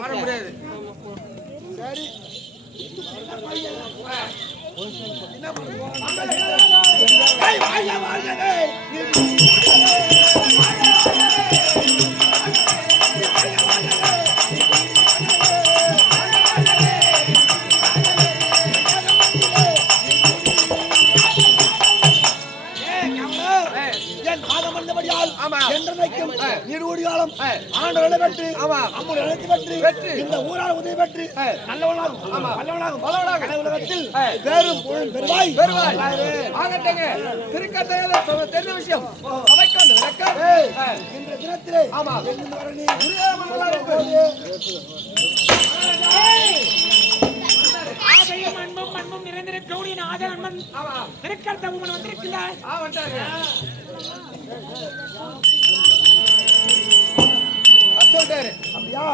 பாட முடியாது. சரி என்ன பண்ணுவோம்? நீடுகாலம் ஆண்டவர்களை பெற்று அம்முடைய நிலைத்து பெற்று இந்த ஊரால் உதவி பெற்று நல்லவனாகும் உலகத்தில் பேரும் புகழும் பெறுவாய். ஆகட்டங்க திருக்கத்தையில தெரிந்த விஷயம் இன்ற தினத்திலே அன்பும் நிறைந்திருக்க ஆதரன் திருக்கர்த்த உமன் வந்திருக்கிறார். சொல்லிட்டாரு அப்படியா?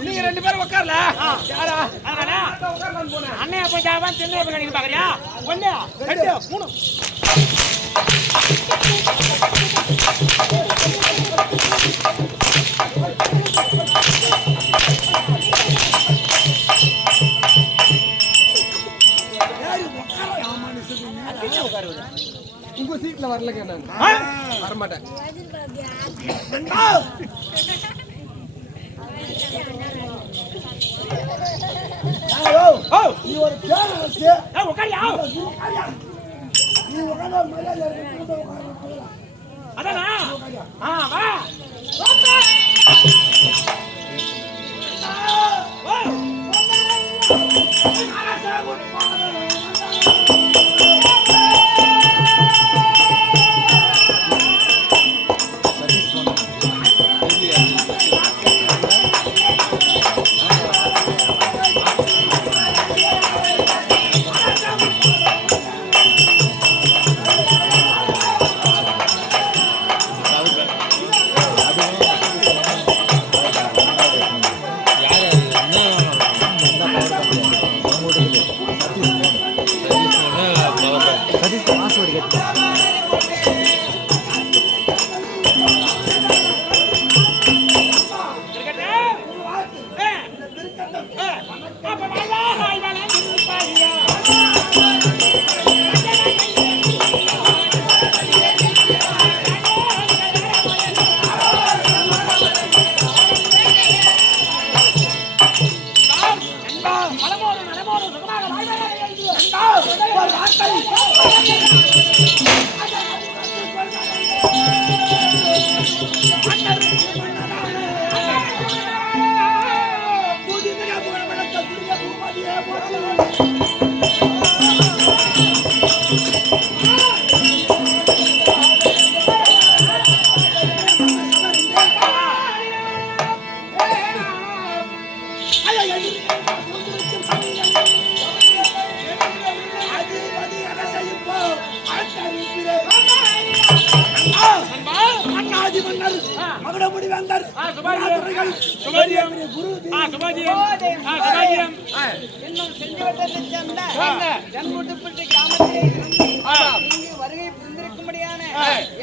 நீங்க ரெண்டு பேரும் உட்காரல. அண்ணன் போய் ஜாபான் தென்னை போய் கணிக்கு பாக்குறியா? ஒண்ணு ரெண்டு மூணு உங்க சீட்ல வரலங்க. நான் வரமாட்டேன். நீ ஒரு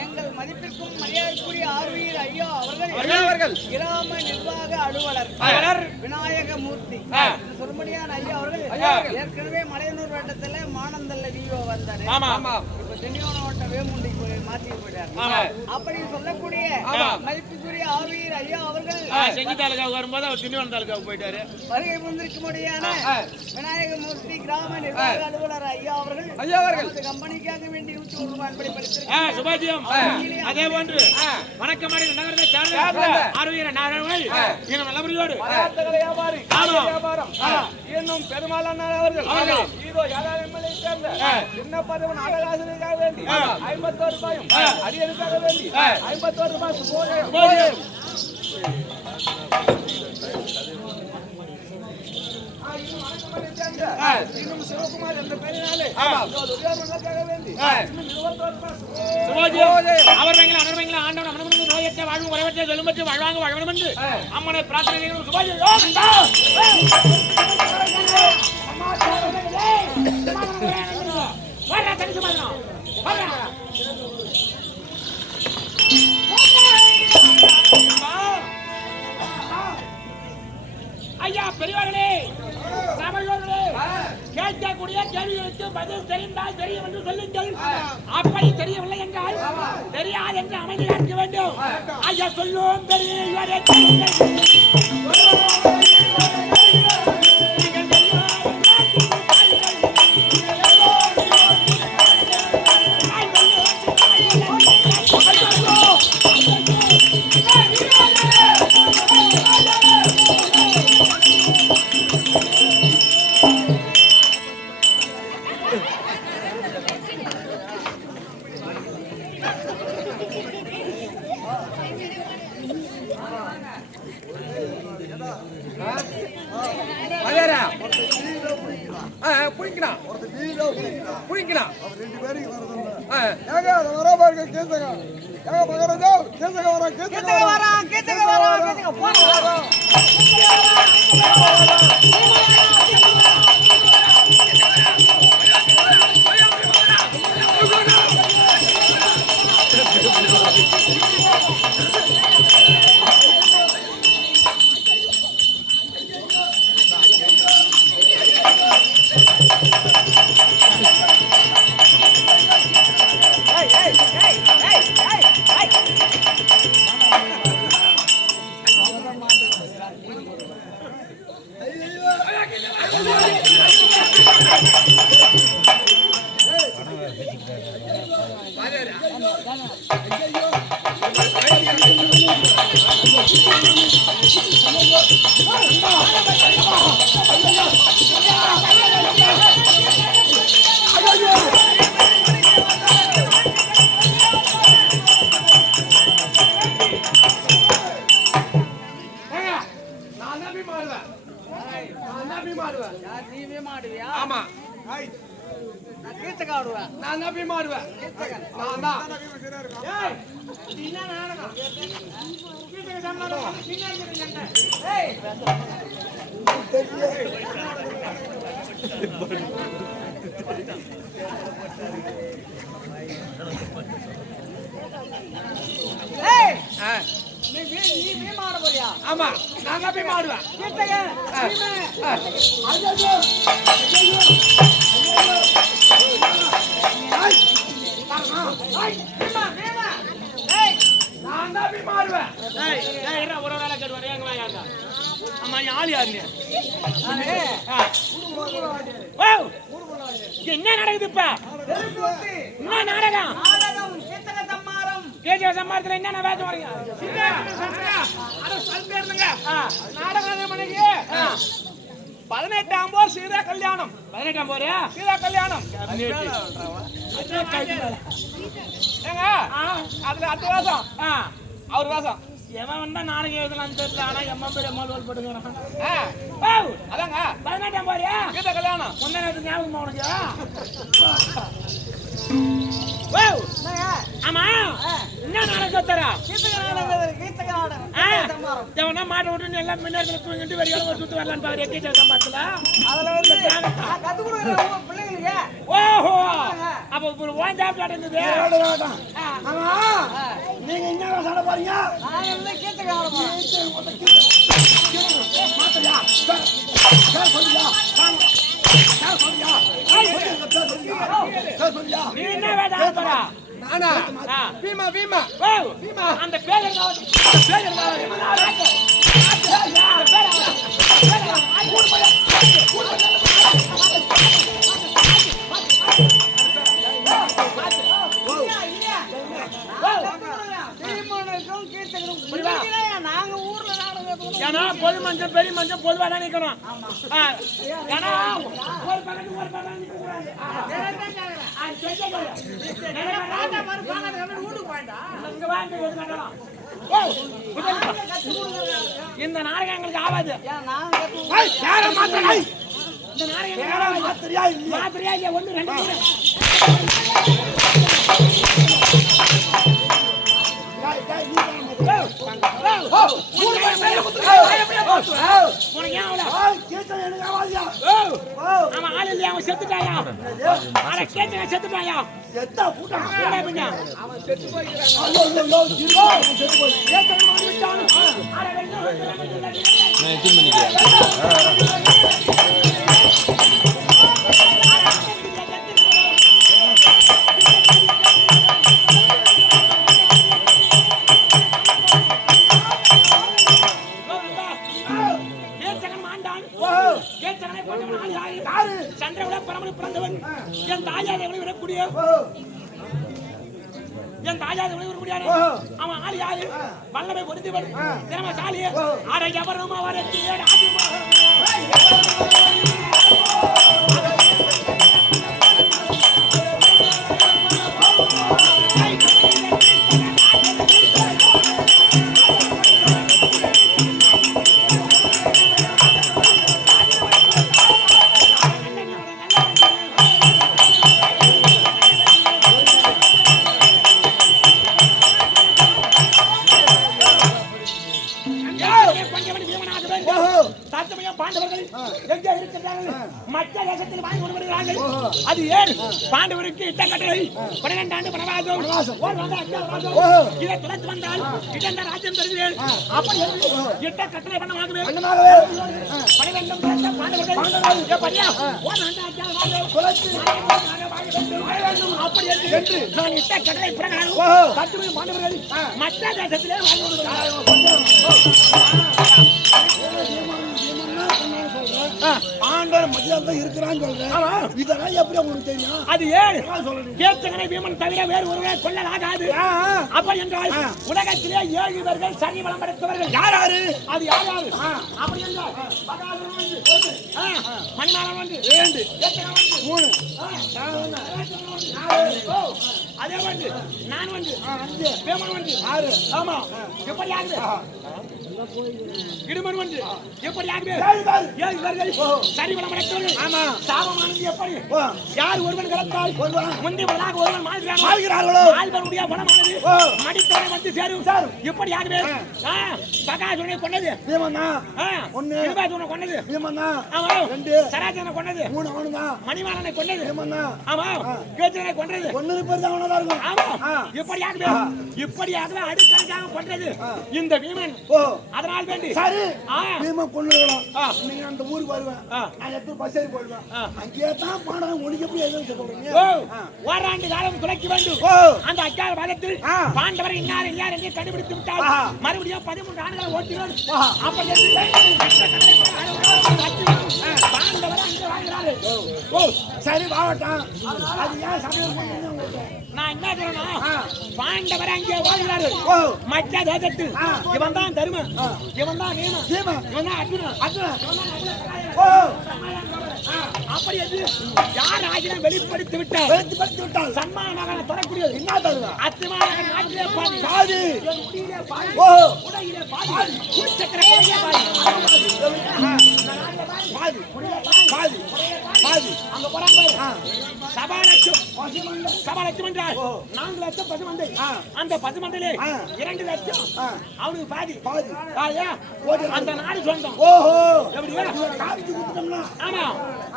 எங்கள் மதிப்பிற்கும் மரியாதைக்குரிய ஆர்வீர் ஐயா அவர்கள் கிராம நிர்வாக அலுவலர் விநாயகமூர்த்தி சொல்லும்படியான ஐயா அவர்கள் ஏற்கனவே மலையனூர் வட்டத்துல மானந்தல்ல விஓ வந்தாரு. இப்ப தென்னியோன வட்ட வேமுண்டிக்கு மாற்றி போயிட்டாரு. அப்படி சொல்லக்கூடிய மதிப்புக்குரிய ஆர்வீர் ஐயா அவர்கள் செஞ்சி தாலுகாவுக்கு வரும்போது அவர் திண்டிவனம் தாலுகாவுக்கு போயிட்டாரு. வருகை புரிந்திருக்கும்படியான விநாயகமூர்த்தி கிராம நிர்வாக அலுவலர் ஐயா அவர்கள் கம்பெனிக்காக வேண்டி 101 ரூபாய் அன்பளி பரிசு சுபாஜியம். அதே போன்று வணக்கம் நகரத்தை சார்ந்த ஆர்வீர நாராயணன் நல்லபடியோடு வியாபாரம் இன்னும் பெருமாளான அவர்கள் ஹீரோ யாராவது எம்எல்ஏ சேர்ந்த சின்ன பதவன் அழகாசனுக்காக வேண்டி 51 ரூபாயும் அடியனுக்காக வேண்டி 51 ரூபாய் சுபோதயம் இன்னும் சிவகுமார் என்ற பெயரினாலே துரியோதனனுக்காக வேண்டி இன்னும் 21 மாசம் அவர்வங்கள அனர்வங்கள ஆண்டவன் அமரமன் நோயற்ற வாழ்வு குறைவற்ற செல்லுமற்ற வாழ்வாங்க வாழணும் என்று அம்மனை பிரார்த்தனை செய்கிறோம். சுபாஜி ஐயா பெரியவர்களே, சபையோர்களே, கேட்கக்கூடிய கேள்விகளுக்கு பதில் தெரிந்தால் தெரியும் என்று சொல்லுங்கள். அப்படி தெரியவில்லை என்றால் தெரியாது என்று அமைதியாக இருக்க வேண்டும். ஐயா சொல்லும் பெரியவரே ஆமா நான் போய் மாடுவேன். ஒரு வேலை கேட்டு எங்க வாங்க. ஆமா ஆள் யாரு? என்ன நடக்குது இப்ப? என்ன நாடகம்? கேஜி சம்மாரத்துல என்ன வேதம் வரீங்க? நாடகம் மணிக்கு 18ஆம் போர் சீதா கல்யாணம். 18ஆம் போர் சீதா கல்யாணம். ஏங்க அதுல அடுத்த வேஷம் அவர் வேஷம் எவன் வந்தா நாளைக்கு எழுதலாம் தெரியல. ஆனா எம்மா பேர் எம்மா லோல் போட்டுக்கிறான். அதாங்க 18ஆம் போர் சீதா கல்யாணம். முன்ன நேரத்துக்கு ஞாபகமா உனக்கு? ஆமா என்ன நடக்கத்தரா? எவனா மாட்டை விட்டு எல்லாம் முன்னேறத்துல தூங்கிட்டு வெளியால சுத்து வரலான்னு பாக்குறேன். டீச்சர் சம்பாத்துல ஓஹோ அப்ப ஓன் சாப்பிட்டு இருந்தது. நீங்க என்ன சாட பாருங்க? நீ என்ன வேதா போறா? நானா பீமா பீமா பீமா அந்த பேர் என்ன? பேர் என்ன? ஏன்னா பொது மஞ்சள் பெரிய மஞ்சள் பொதுவாக தான் நிற்கணும். ஏன்னா ஒரு பக்கத்து ஒரு பக்கம் நிற்கக்கூடாது. இந்த நாடகம் எங்களுக்கு ஆகாது. இந்த நாடகம் மாத்திரையா இல்லையா? மாத்திரையா இல்லையா? 1 2 3 சந்திரகுல பரமனு பிறந்தவன் என் தாயாரை விடக்கூடிய என் தாயாரை விடக்கூடிய அவன் ஆள் யாரு வல்லமை பொருந்தவன் திறமசாலி ஆரை எவரும் அவருக்கு அது ஏன் பாண்டவருக்கு இட்ட கட்டளை 12 ஆண்டு வனவாசம் இதை துளைத்து வந்தால் இடந்த ராஜ்யம் தருகிறேன் அப்படி இட்ட கட்டளை பண்ணமாகவே 12 பாண்டவர்கள் எப்படியா அப்படி என்று நான் இட்ட கட்டளை பிரகாரம் 10 பாண்டவர்கள் மற்ற தேசத்திலே ஆண்டவர் மதியாத இருக்கிறான்னு சொல்றேன். இதெல்லாம் எப்படி உங்களுக்கு தெரியும்? அது ஏன் கேத்தகனை வீமன் தவிர வேறு ஒருவரை கொல்லலாகாது. அப்படி என்றால் உலகத்திலே 7 பேர்கள் சரி வளம் படைத்தவர்கள் யார் யாரு? அது யார் யாரு? அப்படி என்றால் பகாசுரன் வந்து 1, மணிமாறன் வந்து 2, கேத்தகன் வந்து 3, அதே வந்து நான் வந்து 5, வீமன் வந்து 6. ஆமா, எப்படி ஆகுது? இடுமன் வந்து எப்படி ஆகுது? 7 பேர்கள் சரி வளம் படைத்தவர்கள். ஆமா, சாபமானது எப்படி? யார் ஒருவன் கலத்தால் முந்தி வளாக ஒருவன் மாறுகிறார்களோ ஆழ்வருடைய பலமானது மடித்தவனை வந்து சேரும். எப்படி ஆகுது? பகாசுரனை கொண்டது பீமன்னா 1, கிருபாசுரனை கொண்டது பீமன்னா ஆமா 2, சராசரனை கொண்டது 3 அவனுதான், மணிமாறனை கொண்டது பீமன்னா ஆமா கேத்தகனை கொண்டது 1 பேர் அவனதா இருக்கும். ஆமா, எப்படி ஆகுது? இப்படி ஆகுது அடுக்கடுக்காக கொண்டது இந்த வீமன். அதனால் வேண்டி சரி பீமன் கொன்னுறலாம். நீங்க அந்த ஊருக்கு வருவேன், நான் எப்ப பஸ் ஏறி போடுவேன். அங்கேயே தான் பாடம் ஒளிக்க போய் எதுவும் சொல்றீங்க. ஓராண்டு காலம் துளைக்க வேண்டும். அந்த அக்கால பாதத்தில் பாண்டவர் இன்னார் இல்லையார் என்று கண்டுபிடித்து விட்டால் மறுபடியும் 13 ஆண்டுகளை ஓட்டினார். அப்படி பாண்டவர் அங்கே வாழ்கிறாரு. சரி வாவட்டான். அது ஏன் சமையல் நான் என்ன சொல்றேன்னா பாண்டவர் அங்கே வாழ்கிறாரு மற்ற தேசத்தில். இவன் தான் தர்மன், இவன் தான் நீமன், இவன் தான் அர்ஜுனன், அப்படி யார் ராஜனை வெளிப்படுத்தி விட்டால் சன்மானமாக தொடக்கூடியது என்ன தருவா? அத்திமான நாட்டிலே பாதி பாதி உலகிலே பாதி பாதி பாதி அங்க போறாங்க. சபாலட்சம் என்றால் 4 லட்சம் பசுமந்தை. அந்த பசுமந்தையிலே 2 லட்சம் அவனுக்கு பாதி பாதி. அந்த நாடு சொந்தம். ஓஹோ, ஆமா,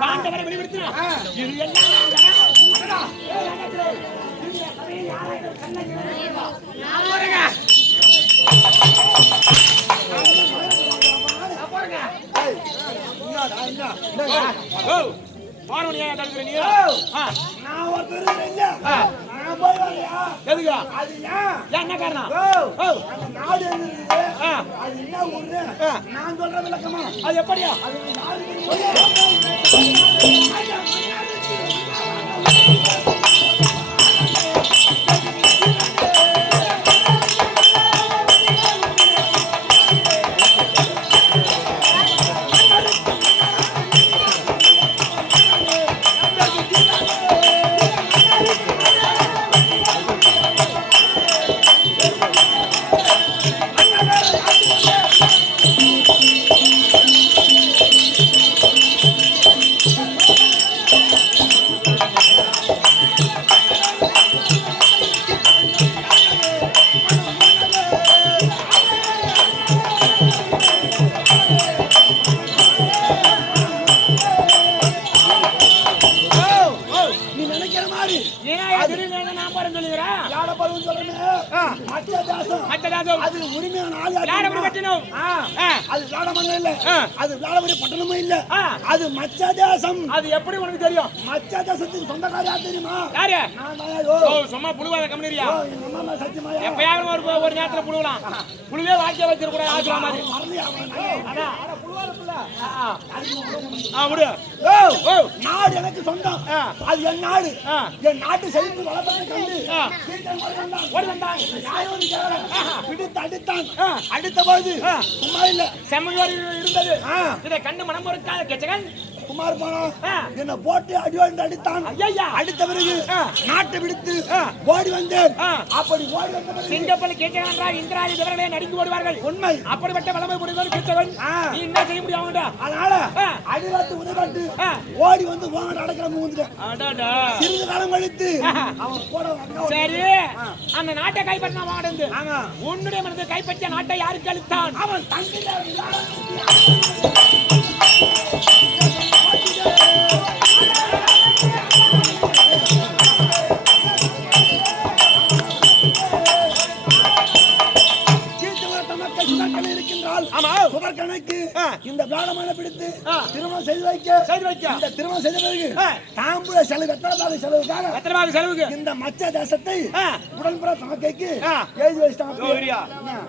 பாண்டவரை வெளிப்படுத்தினா இது எல்லாம் பாரவணியா தடுக்கிற நீ நான் ஒரு பெரிய நான் போய் வரலையா? எதுக்கு? அது ஏன் என்ன காரணம்? அந்த நாடு எங்க இருக்குது? அது என்ன ஊரு? நான் சொல்ற விளக்கமா அது எப்படியா? அது நாடு சொல்றேன் மச்ச தேசம் அது உரிமையான ஆள் விளையாடபடி கட்டணும் அது விளையாடமல்ல இல்ல அது விளையாடபடி பட்டணமும் இல்ல அது மச்ச தேசம். அது எப்படி உனக்கு தெரியும்? மச்ச தேசத்துக்கு சொந்தக்காரர் யார் தெரியுமா? யாரு? நான் தான். ஓ சும்மா புழுவாத கம்பெனியா? அம்மா சத்தியமா எப்பயாவது ஒரு நேரத்துல புழுவலாம். புழுவே வாழ்க்கைய வச்சிர கூட ஆக்குற மாதிரி. அட புழுவாத புள்ள. விடு. ஓ நாடு எனக்கு சொந்தம். அது என் நாடு. என் நாட்டு செழிப்பு வளர்ப்பதை கண்டு ஓடி வந்தான். யாரும் பிடித்து அடித்தான். அடித்தபோது சும்மா இல்ல செம்மையோடு இருந்தது. இதை கண்டு மனம் பொறுக்காத கெச்சகன் குமார் போனோம் என்ன போட்டு அடிவாண்டு அடித்தான். அடித்த பிறகு நாட்டை விடுத்து ஓடி வந்தேன். அப்படி ஓடி வந்த பிறகு சிங்கப்பள்ளி கேட்கிறான் என்றால் இந்திராஜி இவர்களே நடிந்து ஓடுவார்கள். உண்மை. அப்படிப்பட்ட வளமை புரிந்தவன் கேட்டவன் நீ என்ன செய்ய முடியும் அவன்டா? அதனால அடிவாட்டு உதவாட்டு ஓடி வந்து வாங்க அடக்கிற வந்துட்டேன். சிறிது காலம் கழித்து அவன் போட சரி அந்த நாட்டை கைப்பற்றின வாடந்து உன்னுடைய மனதை கைப்பற்றிய நாட்டை யாருக்கு அளித்தான்? அவன் தங்கிட்ட சுதர்கனுக்கு இந்த பிராணமான பிடித்து திருமணம் செய்து வைக்க இந்த திருமணம் செய்த பிறகு தாம்பூல செலவு எத்தனை செலவுக்கு இந்த மச்ச தேசத்தை உடன்புற தமக்கைக்கு எழுதி வச்சிட்டாங்க.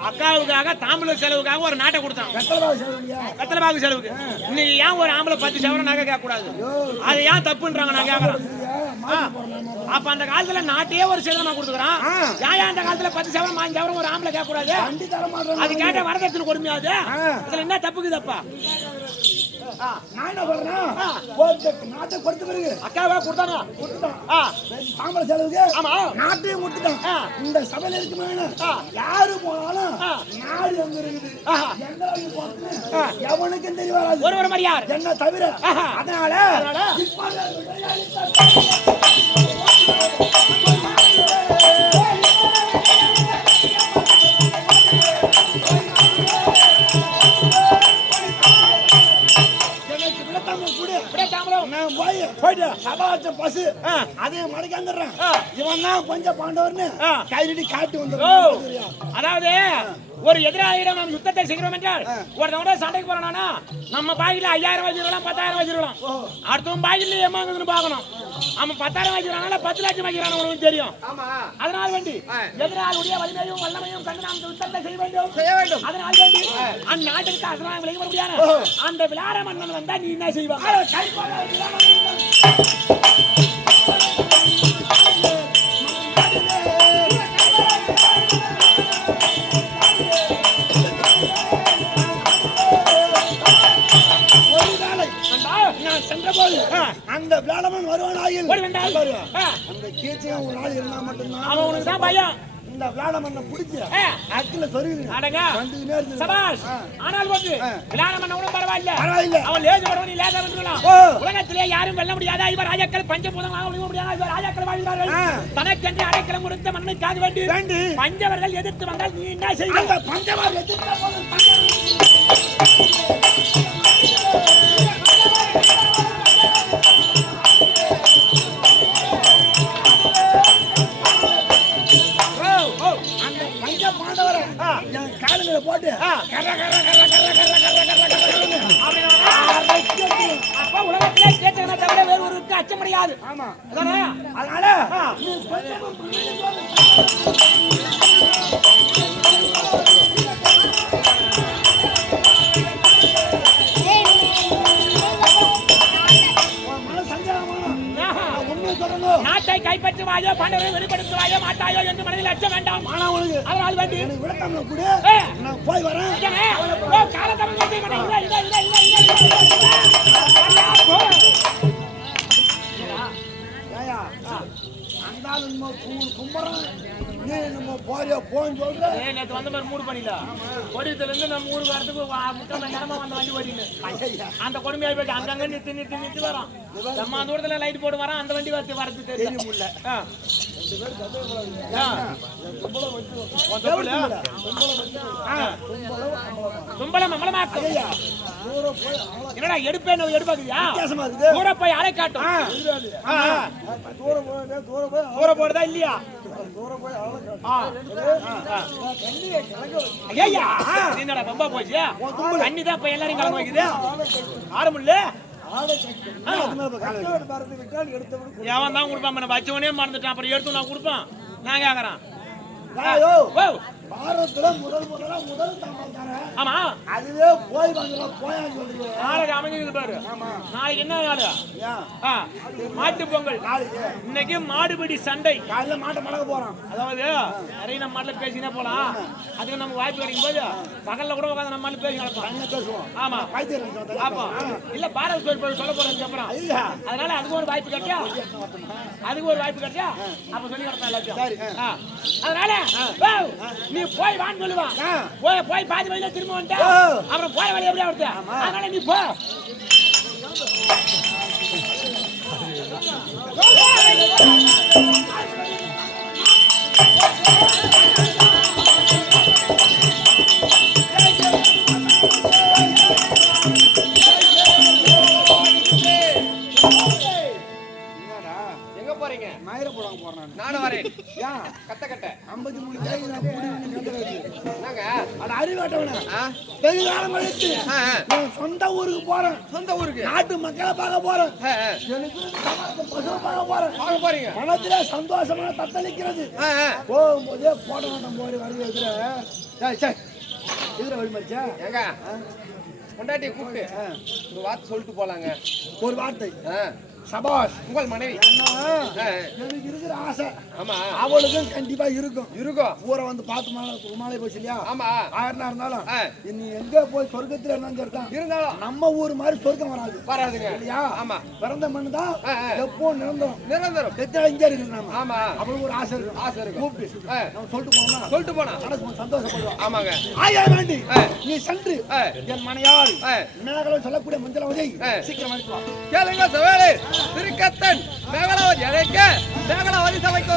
அக்காவுக்காக தாம்பூல செலவுக்காக ஒரு நாட்டை கொடுத்தான். எத்தனை பாகு செலவுக்கு? இன்னைக்கு ஏன் ஒரு ஆம்பளை 10 சவரம் நகை கேட்க கூடாது? அது ஏன் தப்புன்றாங்க? நான் கேட்கறேன். அப்ப அந்த காலத்துல நாட்டையே ஒரு சிலமா கொடுத்துக்கிறான். ஏன் அந்த காலத்துல 10 சவரம் 5 சவரம் ஒரு ஆம்பளை கேட்க கூடாது? அது கேட்ட வரதட்சணை கொடுமையாவது. இதுல என்ன தப்புக்குதப்பா? நான் என்ன சொல்றேன், நாட்டை கொடுத்த பிறகு அக்காவா கொடுத்தானா? தாம்பர செலவுக்கு நாட்டையும் கொடுத்துட்டான். இந்த சபையில இருக்குமே யாரு போனாலும் நாடு எங்க இருக்குது எங்க போறது எவனுக்கும் தெரிய வராது. ஒரு மரியாதை என்ன தவிர. அதனால பசு அதையும் மடக்காந்துடுறான். இவன் தான் பஞ்ச பாண்டவர்னு கைதி காட்டி வந்து. அதாவது ஒரு எதிராளியிடம் நாம் யுத்தத்தை செய்கிறோம் என்றால் ஒருத்தவங்க சண்டைக்கு போறானா நம்ம பாயில 5000 வச்சிருக்கலாம் 10000 வச்சிருக்கலாம். அடுத்தவன் பாயில ஏமாங்குதுன்னு பார்க்கணும். அவன் 10000 வச்சிருக்கானால 10 லட்சம் வச்சிருக்கான உனக்கு தெரியும். அதனால வேண்டி எதிராளுடைய வலிமையும் வல்லமையும் கண்டு நாம் யுத்தத்தை செய்ய வேண்டும். அதனால வேண்டி அந்நாட்டுக்கு அசலாம் விலகி வர முடியாது. அந்த விளாட மன்னன் வந்தா நீ என்ன செய்வாங்க? அந்த விளாடமன் வருவானாயில் அந்த கீச்சையும் ஒரு ஆள் இருந்தா மட்டும்தான் அவன் உனக்கு தான் பயம். இந்த விளாடமன்ன பிடிச்சு அக்கில சொருவிங்க. சபாஷ். ஆனால் வந்து விளாடமன் கூட பரவாயில்லை. அவன் லேச வரவன் நீ லேச வந்துடலாம். உலகத்திலே யாரும் வெல்ல முடியாதா? இவர் ராஜாக்கள் பஞ்சபூதமாக முடியாதா? இவர் ராஜாக்கள் வாழ்ந்தார்கள். தனக்கென்று அடைக்கலம் கொடுத்த மன்னனுக்காக வேண்டி பஞ்சவர்கள் எதிர்த்து வந்தால் நீ என்ன செய்ய? அந்த பஞ்சவர் எதிர்த்து காலுங்களை போட்டு அப்ப உலகத்திலே கேட்டவனை தவிர வேறு ஒருக்கு அச்சம் கிடையாது. ஆமா அதனால நாட்டை கைப்பற்றுவாயோ பாண்டவரை வெளிப்படுத்துவாயோ மாட்டாயோ என்று மனதில் அச்சம் வேண்டாம். அதனால் வேண்டி நான் போய் வரேன். நேற்று வந்த மாதிரி மூடு பண்ணில கொடியத்துல இருந்து நம்ம ஊருக்கு வரதுக்கு 3 மணி நேரமா வந்த வண்டி ஓடின்னு அந்த கொடுமையா போயிட்டு அங்கங்க நிறுத்தி வரோம். நம்ம அந்த தூரத்துல லைட் போட்டு வரோம். அந்த வண்டி வரது தெரியும். தும்பலம் அமலமாக்கு என்னடா எடுப்பாக்குறியா? தூர போய் அலை காட்டும். தூர போடுதா இல்லையா? ஐயா நீ என்னடா பம்பா போச்சு தண்ணி தான் இப்ப எல்லாரும் கலந்து வைக்குது ஆரம்பில்ல எவன் தான் கொடுப்பான் வச்சவனே மறந்துட்டான் அப்புறம் எடுத்து நான் கொடுப்பான் நான் கேக்குறேன் பாரதத்துல முதல் ஆமா அதுவே போய் வந்துடும் போயான்னு சொல்றீங்க. நாளைக்கு அமைஞ்சது பாரு நாளைக்கு என்ன நாடு மாட்டு பொங்கல் இன்னைக்கு மாடுபிடி சண்டை காலையில மாட்டை மடக்க போறோம். அதாவது நிறைய நம்ம மாட்டுல பேசினே போலாம் அதுக்கு நமக்கு வாய்ப்பு கிடைக்கும் போது பகல்ல கூட உட்காந்து நம்ம மாட்டுல பேசி நடப்போம் பேசுவோம். ஆமா ஆமா இல்ல பாரத கோயில் சொல்ல போறதுக்கு அப்புறம் அதனால அதுக்கு ஒரு வாய்ப்பு கிடைச்சா அப்ப சொல்லி நடத்தலாம் எல்லாத்தையும் அதனால நீ போய் வான்னு சொல்லுவான் போய் பாதி வழியில திரும்ப வந்துட்டா அப்புறம் போய் வழி எப்படியா வருது அதனால நீ போ எங்க போறீங்க? மயிரப்புடம் போறேன். நானும் வரேன். ஏன் கட்ட 53 தேதி நான் கூடி என்னங்க அது அறிவாட்டவன வெகு காலம் கழித்து நான் சொந்த ஊருக்கு போறேன். சொந்த ஊருக்கு நாட்டு மக்களை பார்க்க போறேன். எனக்கு பசு பார்க்க போறேன். பார்க்க போறீங்க? மனத்திலே சந்தோஷமான தத்தளிக்கிறது. போகும்போதே போட மாட்டோம் போய் வருது இதுல வழி மறிச்சா ஏங்க பொண்டாட்டியை கூப்பிட்டு ஒரு வார்த்தை சொல்லிட்டு போலாங்க. ஒரு வார்த்தை சபாஷ் உங்கள் மனைவி எனக்கு இருக்கிற ஆசை ஆமா அவளுக்கும் கண்டிப்பா இருக்கும் ஊரை வந்து பார்த்து மாலை போச்சு இல்லையா ஆமா ஆயிரம் இருந்தாலும் நீ எங்க போய் சொர்க்கத்துல இருந்தாலும் நம்ம ஊர் மாதிரி சொர்க்கம் வராதுங்க இல்லையா ஆமா பிறந்த மண்ணு தான் எப்போ நிரந்தரம் பெற்ற இங்கே இருக்கு நாம ஆமா அவளுக்கு ஒரு ஆசை இருக்கும் கூப்பிட்டு நம்ம சொல்லிட்டு போனா மனசு சந்தோஷப்படுவோம் ஆமாங்க ஆயா வேண்டி நீ சென்று என் மனையாள் மேகலை சொல்லக்கூடிய மஞ்சளாவதி சீக்கிரம் அனுப்புவா கேளுங்க சவேலே திருக்கத்தன் மேகலாவதி அழைக்க மேகலாவதி சபைக்கு